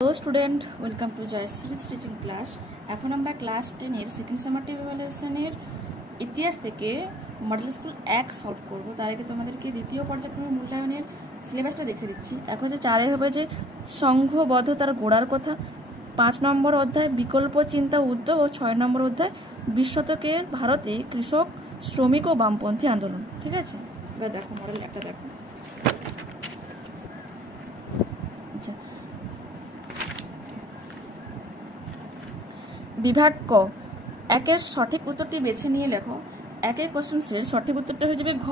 Hello student, welcome to Jayashree teaching class. এখন আমরা class 10-এর second সামারটিভ ইভ্যালুয়েশনের ইতিহাস থেকে মডেল স্কুল 1 সলভ করব। তার আগে তোমাদেরকে দ্বিতীয় পর্যায়ক্রমের মূল্যায়নের সিলেবাসটা দেখে দিচ্ছি। এখন হচ্ছে 4 হবে যে সংঘবদ্ধতার গোড়ার কথা, 5 নম্বর অধ্যায় বিকল্প চিন্তা উদ্যোগ ও 6 নম্বর অধ্যায় 20 শতকের ভারতে কৃষক, শ্রমিক ও বামপন্থী আন্দোলন। ঠিক আছে, এবার দেখো মডেল একটা দেখো। আচ্ছা, বিভাগ ক, একের সঠিক উত্তরটি বেছে নিয়ে লেখো। একের কোশ্চেন্সের সঠিক উত্তরটা হয়ে যাবে ঘ,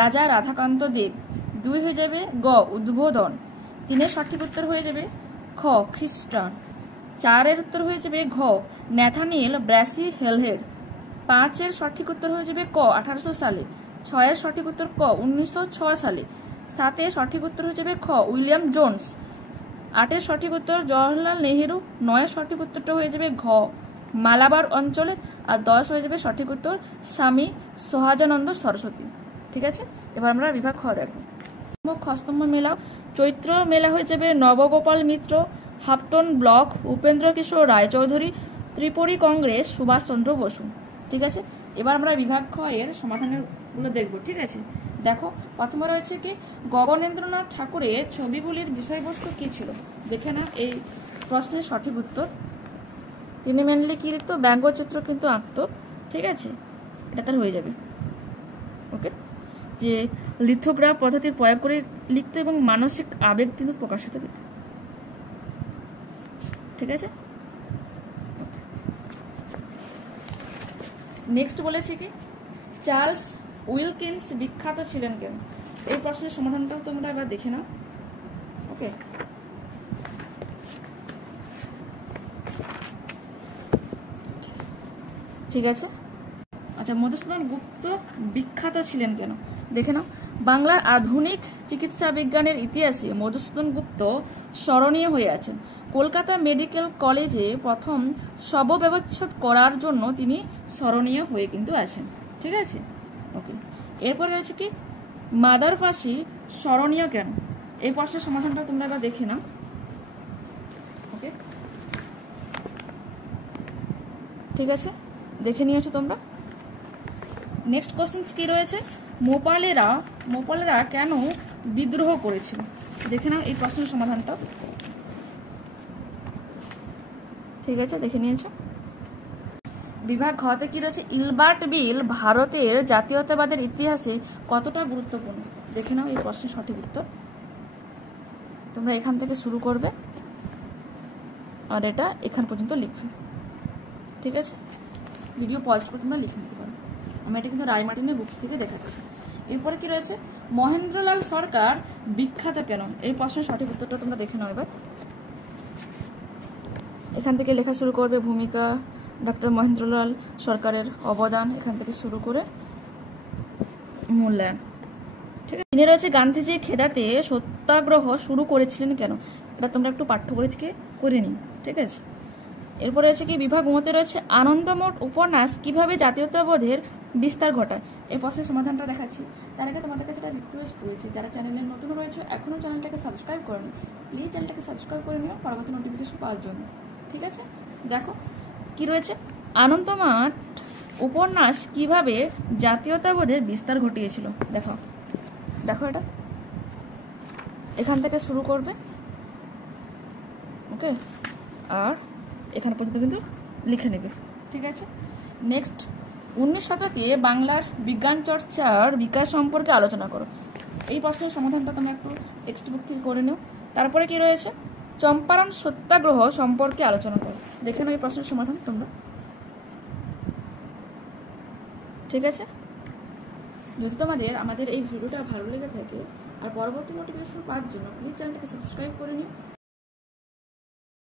রাজা রাধাকান্ত দেব। 2 হয়ে যাবে গ, উদ্বোধন। 3-এর সঠিক উত্তর হয়ে যাবে খ, খ্রিস্টান। 4-এর উত্তর হয়ে যাবে ঘ, ন্যাথানিয়েল ব্র্যাসি হেলহেড। 5-এর সঠিক উত্তর হয়ে যাবে ক, 1800 সালে। 6-এর সঠিক উত্তর ক, 1906 সালে। 7-এর সঠিক উত্তর হয়ে যাবে খ, উইলিয়াম জোন্স। 8-এর সঠিক উত্তর জওহরলাল নেহেরু। 9-এর সঠিক উত্তরটা হয়ে যাবে ঘ, মালাবার অঞ্চলে। আর 10 হয়ে যাবে সঠিক উত্তর স্বামী সহজানন্দ সরস্বতী। ঠিক আছে, এবার আমরা বিভাগ খ দেখো। খস্তম্ভ মেলা, চৈত্র মেলা হয়ে যাবে নবগোপাল মিত্র, হাফটন ব্লক উপেন্দ্র কিশোর রায়চৌধুরী, ত্রিপুরী কংগ্রেস সুভাষচন্দ্র বসু। ঠিক আছে, এবার আমরা বিভাগ খ এর সমাধানের গুলো দেখবো। ঠিক আছে, দেখো প্রথমে রয়েছে কি, গগনেন্দ্রনাথ ঠাকুরের ছবিগুলির বিষয়বস্তু কি ছিল। দেখে না এই প্রশ্নের সঠিক উত্তর। তিনি মেনলি কি লিখতো, ব্যঙ্গচিত্র কিন্তু আঁকতো। ঠিক আছে, এটা তার হয়ে যাবে। ওকে, যে লিথোগ্রাফ পদ্ধতির প্রয়োগ করে লিখতো এবং মানসিক আবেগ কিন্তু প্রকাশিত করত। ঠিক আছে, নেক্সট বলেছি কি, চার্লস উইলকিন্স বিখ্যাত ছিলেন কেন। এই প্রশ্নের সমাধানটাও তোমরা এবার দেখে নাও। ওকে, ঠিক আছে। আচ্ছা, মধুসূদন গুপ্ত বিখ্যাত ছিলেন কেন দেখে নাও। বাংলার আধুনিক চিকিৎসা বিজ্ঞানের ইতিহাসে মধুসূদন গুপ্ত স্মরণীয় হয়ে আছেন। কলকাতা মেডিকেল কলেজে প্রথম শবব্যবচ্ছেদ করার জন্য তিনি স্মরণীয় হয়ে কিন্তু আছেন। ঠিক আছে, ওকে। এরপরে রয়েছে কি, মাদার ফাঁসি স্মরণীয় কেন। এই প্রশ্নের সমাধানটা তোমরা এবার দেখে নাও। ওকে, ঠিক আছে, দেখে নিয়েছো তোমরা। নেক্সট কোশ্চেন কি রয়েছে, মোপালেরা কেন বিদ্রোহ করেছিল। দেখে নাও এই প্রশ্নের সমাধানটা। ঠিক আছে, দেখে নিয়েছো। বিভাগ ঘতে কি রয়েছে, ইলবার্ট বিল ভারতের জাতীয়তাবাদের ইতিহাসে কতটা গুরুত্বপূর্ণ। দেখে নাও এই প্রশ্নের সঠিক উত্তর। তোমরা এখান থেকে শুরু করবে আর এটা এখান পর্যন্ত লিখবে। ঠিক আছে, ভিডিও পজ করে তোমরা লিখে নিতে পারো। আমি এটা কিন্তু রায়মার্টিনের বুকস থেকে দেখাচ্ছি। এরপরে কি রয়েছে, মহেন্দ্রলাল সরকার বিখ্যাত কেন। এই প্রশ্নের সঠিক উত্তরটা তোমরা দেখে নাও এবার। এখান থেকে লেখা শুরু করবে, ভূমিকা, ডক্টর মহেন্দ্রলাল সরকারের অবদান, এখান থেকে শুরু করে মূল্যায়ন। ঠিক আছে, তিনি রয়েছে গান্ধীজি খেদাতে সত্যাগ্রহ শুরু করেছিলেন কেন। এটা তোমরা একটু পাঠ্য বই থেকে করে নিই। ঠিক আছে, এরপরে রয়েছে কি, বিভাগ মতে রয়েছে আনন্দমঠ উপন্যাস কিভাবে জাতীয়তাবোধের বিস্তার ঘটায়। এই প্রশ্নের সমাধানটা দেখাচ্ছি। তার আগে তোমাদের কাছে একটা রিকোয়েস্ট রয়েছে, যারা চ্যানেলে নতুন রয়েছে এখনও চ্যানেলটাকে সাবস্ক্রাইব করেনি, প্লিজ চ্যানেলটাকে সাবস্ক্রাইব করে নিও পরবর্তী নোটিফিকেশন পাওয়ার জন্য। ঠিক আছে, দেখো কি রয়েছে, আনন্দমঠ উপন্যাস কিভাবে জাতীয়তাবোধের বিস্তার ঘটিয়েছিল। দেখো দেখো এটা এখান থেকে শুরু করবে। ওকে, আর এখানে পর্যন্ত কিন্তু লিখে নেবে। ঠিক আছে, নেক্সট, 19 শতকে বাংলার বিজ্ঞান চর্চার বিকাশ সম্পর্কে আলোচনা করো। এই প্রশ্নের সমাধানটা তোমরা একটু টেক্সট বুক থেকে করে নিও। তারপরে কি রয়েছে, চম্পারণ সত্যাগ্রহ সম্পর্কে আলোচনা করো। দেখে নাও এই প্রশ্নের সমাধান তোমরা। ঠিক আছে, যদি তোমাদের আমাদের এই ভিডিওটা ভালো লেগে থাকে আর পরবর্তী নোটিফিকেশন পাওয়ার জন্য প্লিজ চ্যানেলটাকে সাবস্ক্রাইব করে নিও।